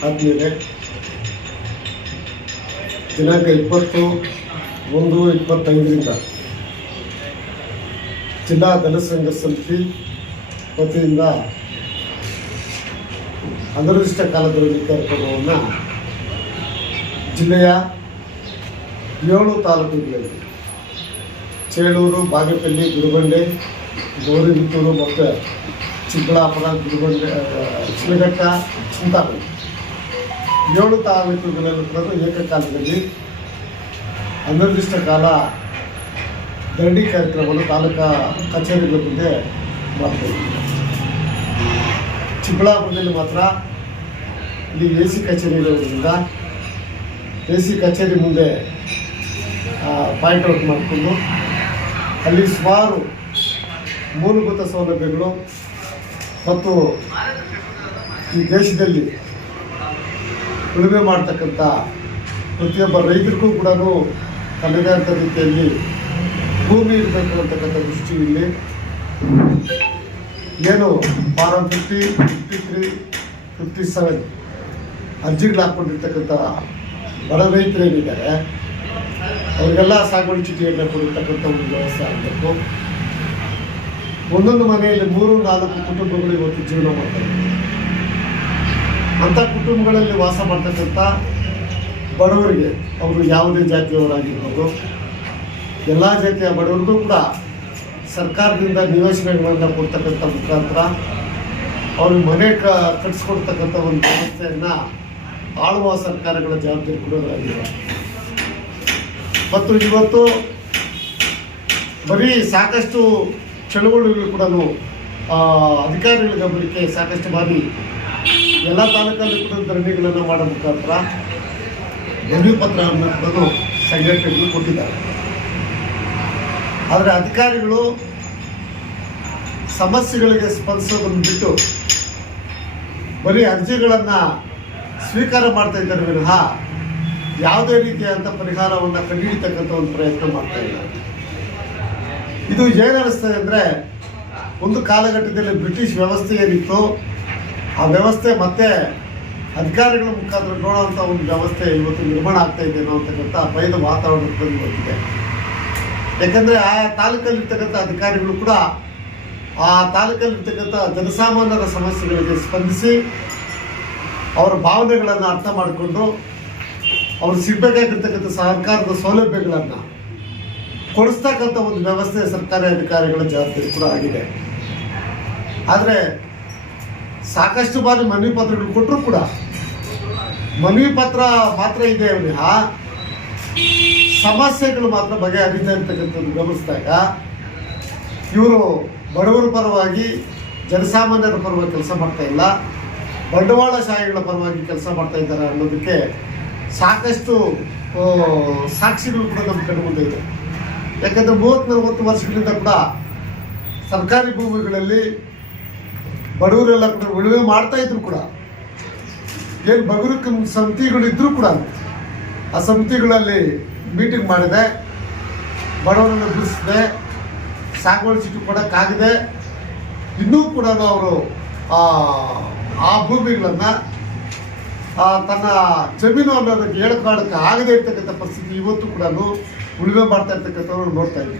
ಆದಮೇಲೆ ದಿನಾಂಕ ಇಪ್ಪತ್ತು, ಒಂದು ಇಪ್ಪತ್ತೈದರಿಂದ ಜಿಲ್ಲಾ ಜನಸಂಘ ಸಮಿತಿ ವತಿಯಿಂದ ಅನಿರ್ದಿಷ್ಟ ಕಾಲದಲ್ಲಿ ಕಾರ್ಯಕ್ರಮವನ್ನು ಜಿಲ್ಲೆಯ ಏಳು ತಾಲೂಕುಗಳಲ್ಲಿ ಚೇಳೂರು ಬಾಗೇಪಲ್ಲಿ ಗುರುಬಂಡೆ ಗೌರಿಬಿತ್ತೂರು ಮತ್ತು ಚಿಕ್ಕಬಳ್ಳಾಪುರ ಗುರುಬಂಡೆ ಶಿಲಘಟ್ಟ ಚಿಂತಾಮಣಿ ಏಳು ತಾಲೂಕುಗಳಲ್ಲಿ ಕೂಡ ಏಕಕಾಲದಲ್ಲಿ ಅನಿರ್ದಿಷ್ಟ ಕಾಲ ದಂಡಿ ಕಾರ್ಯಕ್ರಮವನ್ನು ತಾಲೂಕಾ ಕಚೇರಿಗಳ ಮುಂದೆ ಮಾಡ್ತೀವಿ. ಚಿಕ್ಕಬಳ್ಳಾಪುರದಲ್ಲಿ ಮಾತ್ರ ಇಲ್ಲಿ ಎ ಸಿ ಕಚೇರಿ ಇರೋದ್ರಿಂದ ಎ ಸಿ ಕಚೇರಿ ಮುಂದೆ ಪಾಯಿಂಟ್ ಔಟ್ ಮಾಡಿಕೊಂಡು ಅಲ್ಲಿ ಸುಮಾರು ಮೂಲಭೂತ ಸೌಲಭ್ಯಗಳು ಮತ್ತು ಈ ದೇಶದಲ್ಲಿ ಉಳುಮೆ ಮಾಡ್ತಕ್ಕಂಥ ಪ್ರತಿಯೊಬ್ಬ ರೈತರಿಗೂ ಕೂಡ ತನ್ನದೇ ಆದ ರೀತಿಯಲ್ಲಿ ಭೂಮಿ ಇರಬೇಕು ಅಂತಕ್ಕಂಥ ದೃಷ್ಟಿಯಲ್ಲಿ ಏನು form fifty fifty three, fifty seven ಅರ್ಜಿಗಳು ಹಾಕ್ಕೊಂಡಿರ್ತಕ್ಕಂಥ ಬಡ ರೈತರು ಏನಿದ್ದಾರೆ ಅವರಿಗೆಲ್ಲ ಸಾಗುವಳಿ ಚುಟಿಯನ್ನು ಕೊಡಿರ್ತಕ್ಕಂಥ ಒಂದು ವ್ಯವಸ್ಥೆ ಆಗಬೇಕು. ಒಂದೊಂದು ಮನೆಯಲ್ಲಿ ಮೂರು, ನಾಲ್ಕು ಕುಟುಂಬಗಳು ಇವತ್ತು ಜೀವನ ಮಾಡ್ತಾರೆ ಅಂಥ ಕುಟುಂಬಗಳಲ್ಲಿ ವಾಸ ಮಾಡ್ತಕ್ಕಂಥ ಬಡವರಿಗೆ ಅವರು ಯಾವುದೇ ಜಾತಿಯವರಾಗಿರ್ಬೋದು, ಎಲ್ಲ ಜಾತಿಯ ಬಡವರಿಗೂ ಕೂಡ ಸರ್ಕಾರದಿಂದ ನಿವೇಶನಗಳನ್ನು ಕೊಡ್ತಕ್ಕಂಥ ಮುಖಾಂತರ ಅವ್ರಿಗೆ ಮನೆ ಕ ಕಟ್ಟಿಸ್ಕೊಡ್ತಕ್ಕಂಥ ಒಂದು ವ್ಯವಸ್ಥೆಯನ್ನು ಆಳುವ ಸರ್ಕಾರಗಳ ಜವಾಬ್ದಾರಿ ಕೊಡೋದಾಗಿದೆ ಮತ್ತು ಇವತ್ತು ಬರೀ ಸಾಕಷ್ಟು ಚಳುವಳಿಗಳು ಕೂಡ ಅಧಿಕಾರಿಗಳ ಗಮನಕ್ಕೆ ಸಾಕಷ್ಟು ಬಾರಿ ಎಲ್ಲ ತಾಲೂಕಲ್ಲಿ ಕೂಡ ಧರಣಿಗಳನ್ನು ಮಾಡೋ ಮುಖಾಂತರ ಧರಣಿ ಪತ್ರವನ್ನು ಕೂಡ ಸಂಘಟನೆಗಳು ಕೊಟ್ಟಿದ್ದಾರೆ. ಆದರೆ ಅಧಿಕಾರಿಗಳು ಸಮಸ್ಯೆಗಳಿಗೆ ಸ್ಪಂದಿಸೋದನ್ನು ಬಿಟ್ಟು ಬರೀ ಅರ್ಜಿಗಳನ್ನು ಸ್ವೀಕಾರ ಮಾಡ್ತಾ ಇದ್ದಾರೆ ವಿನಃ ಯಾವುದೇ ರೀತಿಯಾದಂಥ ಪರಿಹಾರವನ್ನು ಕಂಡುಹಿಡಿತಕ್ಕಂಥ ಒಂದು ಪ್ರಯತ್ನ ಮಾಡ್ತಾ ಇಲ್ಲ ಇದು ಏನಿಸ್ತದೆ ಅಂದರೆ, ಒಂದು ಕಾಲಘಟ್ಟದಲ್ಲಿ ಬ್ರಿಟಿಷ್ ವ್ಯವಸ್ಥೆ ಏನಿತ್ತು, ಆ ವ್ಯವಸ್ಥೆ ಮತ್ತೆ ಅಧಿಕಾರಿಗಳ ಮುಖಾಂತರ ನೋಡುವಂಥ ಒಂದು ವ್ಯವಸ್ಥೆ ಇವತ್ತು ನಿರ್ಮಾಣ ಆಗ್ತಾ ಇದೆ ಅನ್ನೋತಕ್ಕಂಥ ಭಯದ ವಾತಾವರಣದಲ್ಲಿ ಬರ್ತಿದೆ ಯಾಕಂದರೆ ಆ ತಾಲೂಕಲ್ಲಿರ್ತಕ್ಕಂಥ ಅಧಿಕಾರಿಗಳು ಕೂಡ ಆ ತಾಲೂಕಲ್ಲಿರ್ತಕ್ಕಂಥ ಜನಸಾಮಾನ್ಯರ ಸಮಸ್ಯೆಗಳಿಗೆ ಸ್ಪಂದಿಸಿ ಅವರ ಭಾವನೆಗಳನ್ನು ಅರ್ಥ ಮಾಡಿಕೊಂಡು ಅವ್ರು ಸಿಗಬೇಕಾಗಿರ್ತಕ್ಕಂಥ ಸರ್ಕಾರದ ಸೌಲಭ್ಯಗಳನ್ನು ಕೊಡಿಸ್ತಕ್ಕಂಥ ಒಂದು ವ್ಯವಸ್ಥೆ ಸರ್ಕಾರಿ ಅಧಿಕಾರಿಗಳ ಜವಾಬ್ದಾರಿ ಕೂಡ ಆಗಿದೆ. ಆದರೆ ಸಾಕಷ್ಟು ಬಾರಿ ಮನವಿ ಪತ್ರಗಳು ಕೊಟ್ಟರು ಕೂಡ ಮನವಿ ಪತ್ರ ಮಾತ್ರ ಇದೆ ವಿನಃ ಸಮಸ್ಯೆಗಳು ಮಾತ್ರ ಬಗೆಹರಿತಾ ಇರ್ತಕ್ಕಂಥದ್ದು ಗಮನಿಸಿದಾಗ ಇವರು ಬಡವರ ಪರವಾಗಿ ಜನಸಾಮಾನ್ಯರ ಪರವಾಗಿ ಕೆಲಸ ಮಾಡ್ತಾ ಇಲ್ಲ ಬಂಡವಾಳಶಾಹಿಗಳ ಪರವಾಗಿ ಕೆಲಸ ಮಾಡ್ತಾ ಇದ್ದಾರೆ ಅನ್ನೋದಕ್ಕೆ ಸಾಕಷ್ಟು ಸಾಕ್ಷಿಗಳು ಕೂಡ ನಮ್ಮ ಕಣ್ಣು ಮುಂದೆ ಇದೆ ಯಾಕಂದರೆ ಮೂವತ್ತು ನಲವತ್ತು ವರ್ಷಗಳಿಂದ ಕೂಡ ಸರ್ಕಾರಿ ಭೂಮಿಗಳಲ್ಲಿ ಬಡವರೆಲ್ಲ ಕೂಡ ಉಳುಮೆ ಮಾಡ್ತಾ ಇದ್ರು ಕೂಡ. ಏನು ಬಗರು ಸಮಿತಿಗಳಿದ್ದರೂ ಕೂಡ ಆ ಸಮಿತಿಗಳಲ್ಲಿ ಮೀಟಿಂಗ್ ಮಾಡಿದೆ. ಬಡವರನ್ನು ಬಿಡಿಸಿದೆ ಸಾಗುವಳಿ ಚೀಟಿ ಕೊಡೋಕ್ಕಾಗದೆ ಇನ್ನೂ ಕೂಡ ಅವರು ಆ ಭೂಮಿಗಳನ್ನು ತನ್ನ ಜಮೀನು ಅನ್ನೋದಕ್ಕೆ ಹೇಳ್ಕೊಳ್ಳೋಕ್ಕೆ ಆಗದೇ ಇರ್ತಕ್ಕಂಥ ಪರಿಸ್ಥಿತಿ ಇವತ್ತು ಕೂಡ ಉಳುಮೆ ಮಾಡ್ತಾ ಇರ್ತಕ್ಕಂಥವ್ರು ನೋಡ್ತಾ ಇದ್ದೀವಿ.